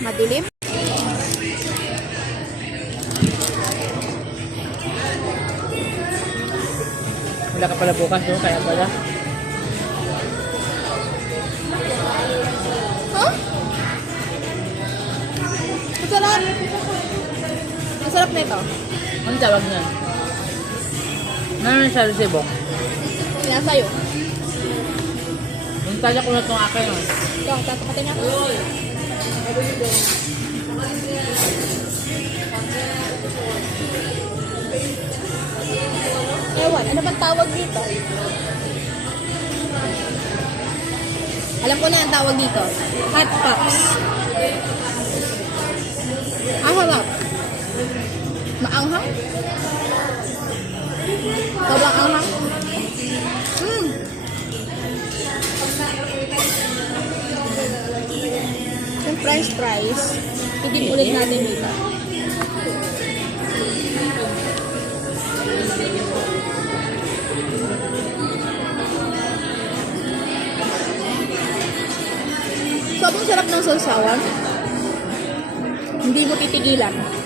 Madilim. Wala ka pala bukas, no? Kaya pala. Huh? Masarap. Masarap na ito. Ano tawag niyan? Meron siya resibo. Sinasayo. Yung talya ko na itong akin. Oh. Ito, tatapatin ako. Ewan, ano bang tawag dito? Alam ko na yung tawag dito. Hot pops. Ang harap. Maanghang? Sobrang anghang? Yung french fries, idip ulit natin dito. Sobrang sarap ng sausawan. Hindi mo titigilan.